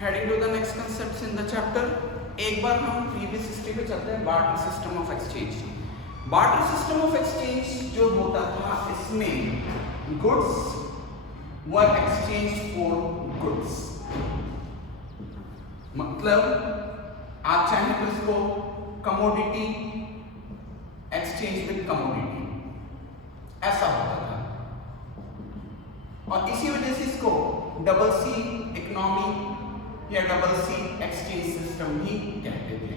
Heading to the next concepts in the chapter. एक बार हम प्रीवियस हिस्ट्री पे चलते हैं। Barter system of exchange. Barter system of exchange जो होता था, इसमें goods were exchange for goods, मतलब आप चाहें तो इसको कमोडिटी एक्सचेंज विद कमोडिटी ऐसा होता था, और इसी वजह से इसको डबल सी इकोनॉमी या डबल सी एक्सचेंज सिस्टम भी कहते थे।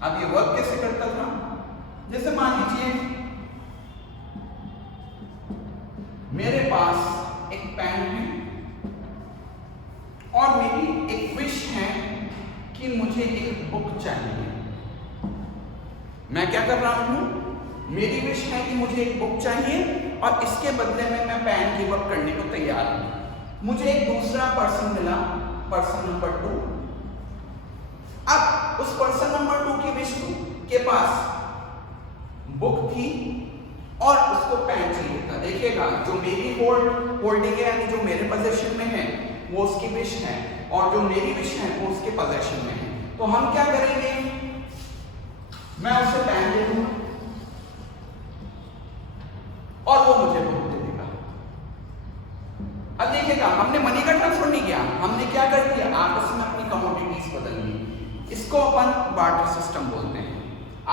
अब ये वर्क कैसे करता था? जैसे मान लीजिए मेरे पास एक पेन है और मेरी एक विश है कि मुझे एक बुक चाहिए। मैं क्या कर रहा हूं? मेरी विश है कि मुझे एक बुक चाहिए और इसके बदले में मैं पेन गिव अप करने को तैयार हूं। मुझे एक दूसरा पर्सन मिला, पर्सन नंबर 2। अब उस पर्सन नंबर 2 की विश के पास बुक थी और उसको पेन चाहिए था। देखिएगा, जो मेरी होल्डिंग है यानी जो मेरे पोजीशन में है वो उसकी विश है, और जो मेरी विश है वो उसके पोजीशन में है। तो हम क्या करेंगे? मैं उसे पेन दे दूंगा और वो मुझे बुक दे देगा। अब देखिएगा, हमने मनी का ट्रांसफर नहीं किया, हमने क्या कर दिया? आपस में अपनी कमोडिटीज बदल ली। इसको अपन बार्टर सिस्टम बोलते हैं।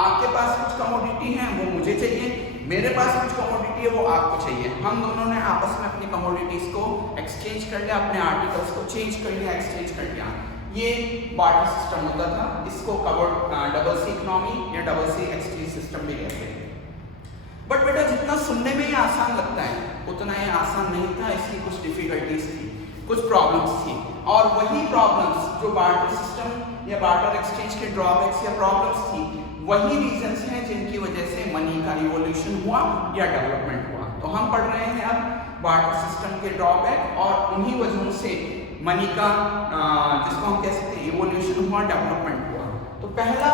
आपके पास कुछ कमोडिटी है वो मुझे चाहिए, मेरे पास कुछ कमोडिटी है वो आपको चाहिए। हम दोनों ने आपस में अपनी कमोडिटीज को एक्सचेंज कर लिया, अपने आर्टिकल्स को चेंज कर लिया, एक्सचेंज कर लिया। ये बार्टर सिस्टम होता था। इसको डबल सी इकोनॉमी या डबल सी एक्सचेंज सिस्टम भी कहते हैं। बट बेटा, जितना सुनने में ही आसान लगता है उतना ये आसान नहीं था। इसकी कुछ डिफिकल्टीज थी, कुछ प्रॉब्लम्स थी, और वही प्रॉब्लम्स जो बार्टर सिस्टम या बार्टर एक्सचेंज के ड्रॉबैक्स या प्रॉब्लम्स थी, वही रीजंस हैं जिनकी वजह से मनी का इवोल्यूशन हुआ या डेवलपमेंट हुआ। तो हम पढ़ रहे हैं अब बार्टर सिस्टम के ड्रॉबैक, और उन्हीं वजहों से मनी का जिसको हम कह सकते हैं इवोल्यूशन हुआ, डेवलपमेंट हुआ। तो पहला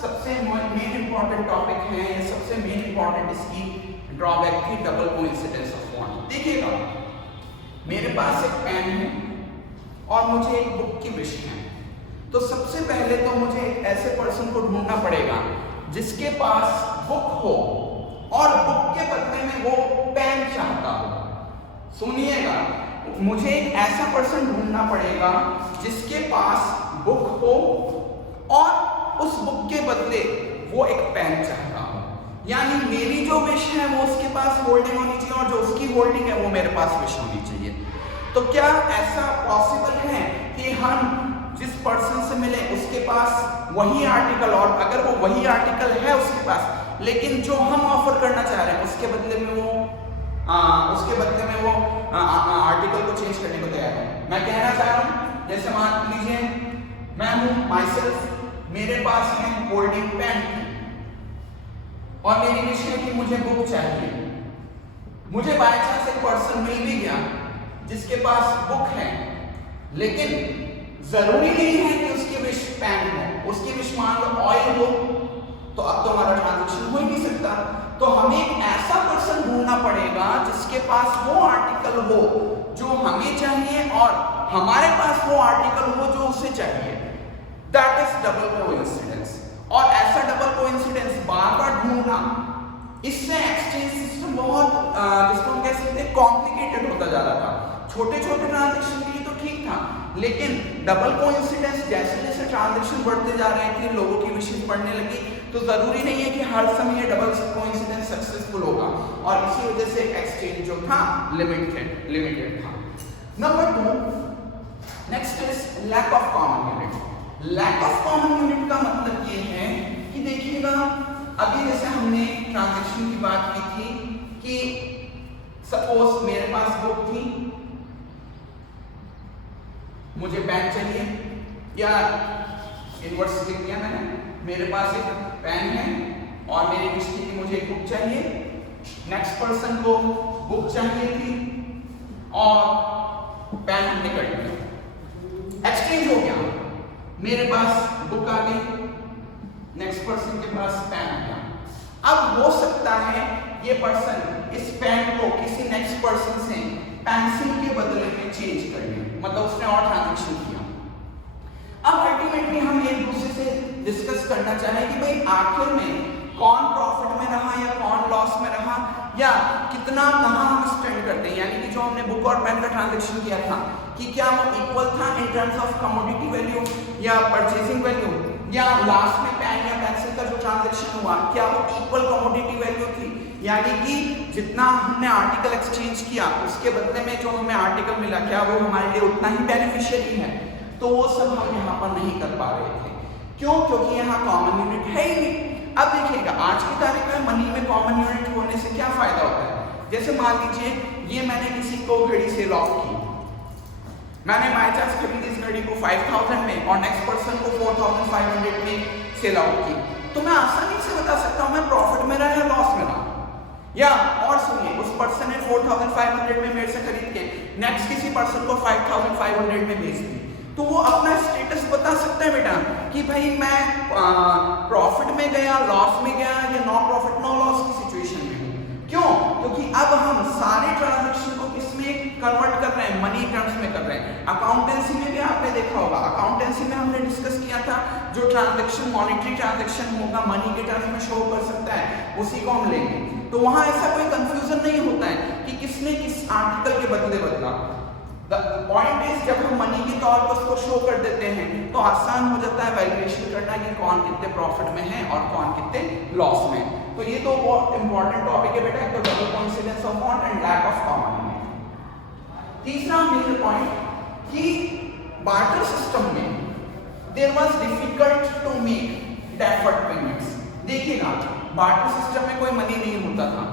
सबसे मेन इंपॉर्टेंट टॉपिक है, या सबसे मेन इंपॉर्टेंट इसकी ड्रॉबैक थी डबल कोइंसिडेंस ऑफ फंड। देखिएगा, मेरे पास एक पेन है और मुझे एक बुक की विश है। तो सबसे पहले तो मुझे एक ऐसे पर्सन को ढूंढना पड़ेगा जिसके पास बुक हो और बुक के बदले में वो पेन चाहता हो। सुनिएगा, मुझे एक ऐसा पर्सन ढूंढना पड़ेगा जिसके पास बुक हो और उस बुक के बदले वो एक पेन चाहता हो। यानी मेरी जो विश है वो उसके पास होल्डिंग होनी चाहिए, और जो उसकी होल्डिंग है वो मेरे पास विश होनी चाहिए। तो क्या ऐसा पॉसिबल है कि हम जिस पर्सन से मिले उसके पास वही आर्टिकल, और अगर वो वही आर्टिकल है उसके पास, लेकिन जो हम ऑफर करना चाह रहे हैं उसके बदले में वो आर्टिकल को चेंज करने को तैयार है? मैं कहना चाह रहा हूं, जैसे मान लीजिए मैं हूं माइसेल्फ, मेरे पास है होल्डिंग पेन और मेरी विश है कि मुझे बुक चाहिए। मुझे बाय चांस एक पर्सन मिल भी गया जिसके पास बुक है, लेकिन जरूरी नहीं है कि उसकी विश पेन हो। उसकी विश मान लो ऑयल हो, तो अब तो हमारा ट्रांजैक्शन हो ही नहीं सकता। तो हमें एक ऐसा पर्सन ढूंढना पड़ेगा जिसके पास वो आर्टिकल हो जो हमें चाहिए और हमारे पास वो आर्टिकल हो जो उसे चाहिए। That is double coincidence. और ऐसा डबल कोइंसिडेंस बार बार ढूंढना, इससे एक्सचेंज सिस्टम बहुत जिसको हम कह सकते हैं कॉम्प्लिकेटेड होता जा रहा था। छोटे छोटे ट्रांजैक्शन के लिए तो ठीक था, लेकिन डबल कोइंसिडेंस जैसे जैसे ट्रांजैक्शन बढ़ते जा रहे थे, लोगों की विशेष बढ़ने लगी, तो जरूरी नहीं है कि हर समय ये डबल कोइंसिडेंस सक्सेसफुल होगा, और इसी वजह से एक्सचेंज जो था लिमिटेड था। Number 2, next is lack of common unit. Lack of common unit का मतलब ये है कि देखिएगा, अभी जैसे हमने ट्रांजैक्शन की बात की थी कि सपोज मेरे पास बुक थी, मुझे पेन चाहिए, या इनवर्स लिख दिया मैंने, मेरे पास एक पेन है और मेरी विश थी कि मुझे एक बुक चाहिए। नेक्स्ट पर्सन को बुक चाहिए थी और पेन हमने कर लिया, एक्सचेंज हो गया। मेरे पास बुक आ गई, नेक्स्ट पर्सन के पास पेन आ गया। अब हो सकता है ये पर्सन इस पेन को किसी नेक्स्ट पर्सन से पेंसिल के बदले में चेंज कर ले, मतलब उसने करना चाहे कि भाई आखिर में कौन प्रॉफिट में रहा या कौन लॉस में रहा, या कितना कहाँ हम स्पेंड करते हैं, यानी कि जो हमने बुक और पेन का ट्रांजैक्शन किया था कि क्या वो इक्वल था in terms of commodity value या परचेजिंग वैल्यू, या लास्ट में पेन या पेंसिल का जो ट्रांजैक्शन हुआ क्या वो इक्वल कमोडिटी वैल्यू थी, यानी कि जितना हमने आर्टिकल एक्सचेंज किया उसके बदले में जो हमें आर्टिकल मिला क्या वो हमारे लिए उतना ही बेनिफिशियरी है। तो वो सब हम यहाँ पर नहीं कर पा रहे थे। क्यों? क्योंकि यहाँ कॉमन यूनिट है ही नहीं। अब देखिएगा आज की तारीख में मनी में कॉमन यूनिट होने से क्या फायदा होता है। जैसे मान लीजिए ये मैंने किसी को घड़ी सेल ऑफ की, मैंने बाय चांस खरीदी इस घड़ी को 5000 में और नेक्स्ट पर्सन को 4500 में सेल आउट की, तो मैं आसानी से बता सकता हूँ मैं प्रॉफिट में रहा या लॉस में रहा। या और सुनिए, उस पर्सन ने 4500 में मेरे से खरीद के नेक्स्ट किसी पर्सन को 5500 में बेच दी, तो वो अपना स्टेटस बता सकता है बेटा कि भाई मैं प्रॉफिट में गया, लॉस में गया या नो प्रॉफिट नो लॉस की सिचुएशन में हूँ। क्यों? क्योंकि अब हम सारे ट्रांजैक्शन को किसमें कन्वर्ट कर रहे हैं, मनी टर्म्स में कर रहे हैं। अकाउंटेंसी में भी आपने देखा होगा, अकाउंटेंसी में हमने डिस्कस किया था जो ट्रांजैक्शन मॉनेटरी ट्रांजैक्शन होगा मनी के टर्म्स में शो कर सकता है, उसी को हम लेंगे। तो वहां ऐसा कोई कंफ्यूजन नहीं होता है कि किसने किस आर्टिकल के बदले बदला। पॉइंट इज जब हम मनी के तौर पर उसको शो कर देते हैं तो आसान हो जाता है वैल्यूएशन करना कि कौन कितने प्रॉफिट में है और कौन कितने लॉस में। तो ये तो बहुत इंपॉर्टेंट टॉपिक है बेटा, एक तो double coincidence of want and lack of common. तीसरा मेजर पॉइंट कि बार्टर सिस्टम में there was difficult to make deferred payments. देखिएगा बार्टर सिस्टम में कोई मनी नहीं होता था,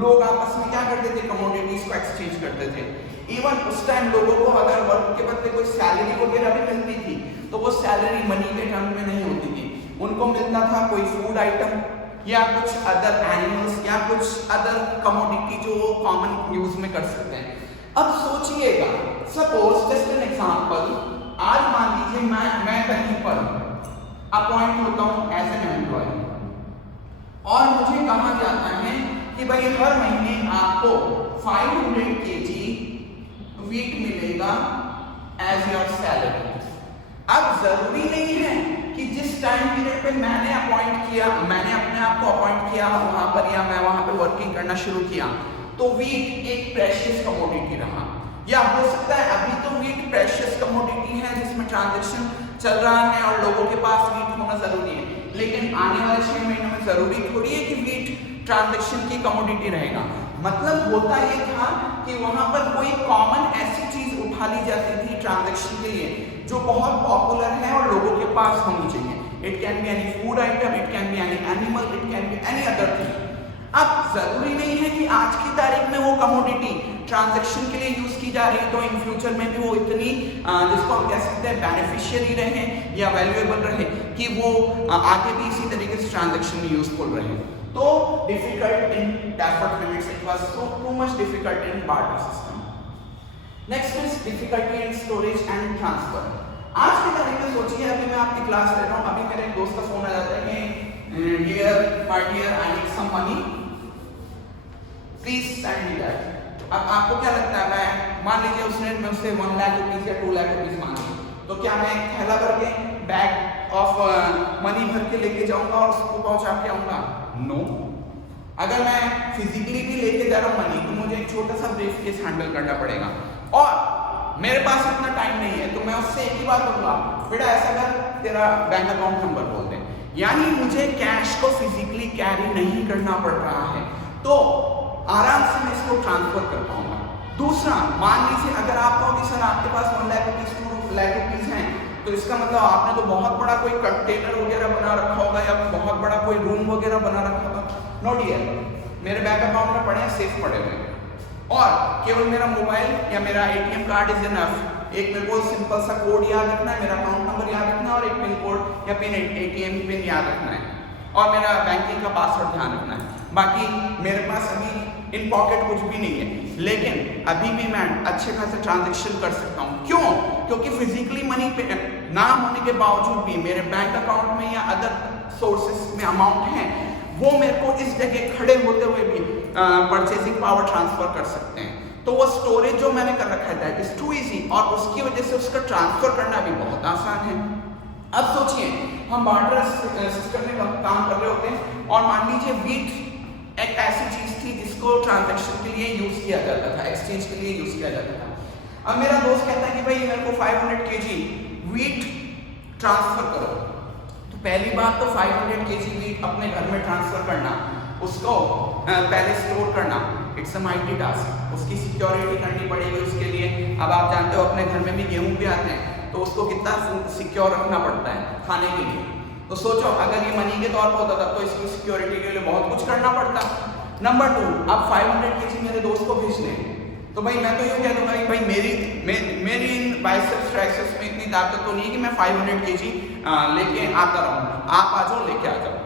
लोग आपस में क्या करते थे, कमोडिटीज को एक्सचेंज करते थे। इवन उस टाइम लोगों को अगर वर्क के बदले कोई सैलरी वगैरह भी मिलती थी तो वो सैलरी मनी के टर्म में नहीं होती थी, उनको मिलता था कोई फूड आइटम या कुछ अदर एनिमल्स या कुछ अदर कमोडिटी जो वो कॉमन यूज में कर सकते हैं। अब सोचिएगा, सपोज जस्ट एन एग्जांपल, आज मान लीजिए मैं कहीं पर अपॉइंट होता हूँ एज एन एम्प्लॉय और मुझे कहा जाता है कि भाई हर महीने आपको 500 kg वीट मिलेगा एज योर सैलरी। अब जरूरी नहीं है कि जिस टाइम पीरियड पे मैंने अपॉइंट किया, मैंने अपने आप को अपॉइंट किया वहां पर या मैं वहां पे वर्किंग करना शुरू किया तो वीट एक प्रेशियस कमोडिटी रहा, या हो सकता है अभी तो वीट प्रेशियस कमोडिटी है जिसमें ट्रांजैक्शन चल रहा है और लोगों के पास वीट होना जरूरी है, लेकिन आने वाले 6 महीनों में जरूरी थोड़ी है कि वीट ट्रांजैक्शन की कमोडिटी रहेगा। मतलब होता ये था कि वहां पर कोई कॉमन ऐसी चीज उठा ली जाती थी ट्रांजैक्शन के लिए जो बहुत पॉपुलर है और लोगों के पास होनी चाहिए। It can be any food item, it can be any animal, it can be any other thing. अब जरूरी नहीं है कि आज की तारीख में वो कमोडिटी ट्रांजैक्शन के लिए यूज की जा रही है तो इन फ्यूचर में भी वो इतनी जिसको हम कह सकते हैं बेनिफिशियरी रहे या वैल्यूएबल रहे कि वो आगे भी इसी तरीके से ट्रांजैक्शन में यूजफुल रहे। तो difficult in deferred payments, it was so too much difficult in barter system. Next is difficulty in storage and transfer. आज की तारीख में सोचिए, अभी मैं आपकी क्लास ले रहा हूँ, अभी मेरे एक दोस्त का फोन आ जाता है कि dear my dear I need some money please send me that. अब आपको क्या लगता है, मैं मान लीजिए उसने मुझसे 1 लाख रुपीज या 2 लाख रुपीज मांगे, तो क्या मैं थैला भर के बैग ऑफ मनी भर के लेके जाऊंगा और उसको पहुंचा के आऊंगा? नो। अगर मैं फिजिकली भी लेके जा रहा हूँ मनी तो मुझे एक छोटा सा ब्रीफकेस हैंडल करना पड़ेगा और मेरे पास इतना टाइम नहीं है, तो मैं उससे एक ही बात बोलूंगा, बेटा ऐसा कर तेरा बैंक अकाउंट नंबर बोल दे। यानी मुझे कैश को फिजिकली कैरी नहीं करना पड़ रहा है, तो आराम से मैं इसको ट्रांसफर कर पाऊंगा। दूसरा, मान लीजिए अगर आप कहोगे सर आपके पास 1 लाख रुपीज 2 लाख रुपीज हैं, तो इसका मतलब आपने तो बहुत बड़ा कोई कंटेनर वगैरह बना रखा होगा या बहुत बड़ा कोई रूम वगैरह बना रखा होगा। नो डियर, मेरे बैंक अकाउंट में पड़े हैं, सेफ पड़े हुए हैं और केवल मेरा मोबाइल या मेरा ATM कार्ड इज इनफ। एक मेरे को सिंपल सा कोड याद रखना है, मेरा अकाउंट नंबर याद रखना है और एक पिन कोड या पिन ATM पिन याद रखना है और मेरा बैंकिंग का पासवर्ड ध्यान रखना है। बाकी मेरे पास अभी इन पॉकेट कुछ भी नहीं है, लेकिन अभी भी मैं अच्छे खासे ट्रांजैक्शन कर सकता हूँ। क्यों? क्योंकि फिजिकली मनी पे ना होने के बावजूद भी मेरे बैंक अकाउंट में या अदर सोर्सेस में अमाउंट है, वो मेरे को इस जगह खड़े होते हुए भी परचेजिंग पावर ट्रांसफर कर सकते हैं। तो वो स्टोरेज जो मैंने कर रखा है दैट इज टू इजी और उसकी वजह से उसका ट्रांसफर करना भी बहुत आसान है। अब सोचिए हम बार्टर सिस्टम में काम कर रहे होते हैं और मान लीजिए वीट एक ऐसी चीज थी जिसको ट्रांजैक्शन के लिए यूज किया जाता था, एक्सचेंज के लिए यूज किया जाता था। अब मेरा दोस्त कहता है कि भाई मेरे को 500 kg वीट ट्रांसफर करो। तो पहली बात तो 500 kg वीट अपने घर में ट्रांसफर करना, उसको पहले स्टोर करना, इट्स अ माइटी टास्क। उसकी सिक्योरिटी करनी पड़ेगी उसके लिए। अब आप जानते हो अपने घर में भी गेहूं भी आते हैं तो उसको कितना सिक्योर रखना पड़ता है खाने के लिए। तो सोचो अगर ये मनी के तौर पर होता था तो इसकी सिक्योरिटी के लिए बहुत कुछ करना पड़ता। नंबर 2, अब 500 kg मेरे दोस्त को भेजने, तो भाई मैं तो ये कह दूंगा कि भाई मेरी इन बाइसेप्स ट्राइसेप्स में इतनी ताकत तो नहीं है कि मैं 500 kg लेके आता रहूं, आप आ जाओ लेके आ जाओ।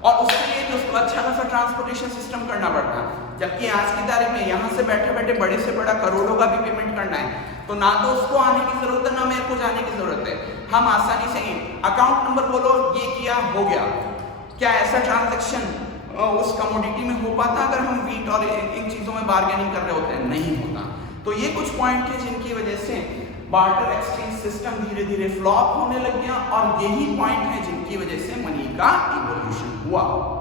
और उसके लिए तो उसको अच्छा खासा ट्रांसपोर्टेशन सिस्टम करना पड़ता है। जबकि आज की तारीख में यहाँ से बैठे बैठे बड़े से बड़ा करोड़ों का भी पेमेंट करना है तो ना तो उसको आने की जरूरत है ना मेरे को जाने की जरूरत है। हम आसानी से अकाउंट नंबर बोलो, ये किया हो गया। क्या ऐसा ट्रांजैक्शन उस कमोडिटी में हो पाता अगर हम वीट और इन चीजों में बार्गेनिंग कर रहे होते हैं? नहीं होता। तो ये कुछ पॉइंट थे जिनकी वजह से बार्टर एक्सचेंज सिस्टम धीरे धीरे फ्लॉप होने लग गया और यही पॉइंट है जिनकी वजह से मनी का इवोल्यूशन हुआ।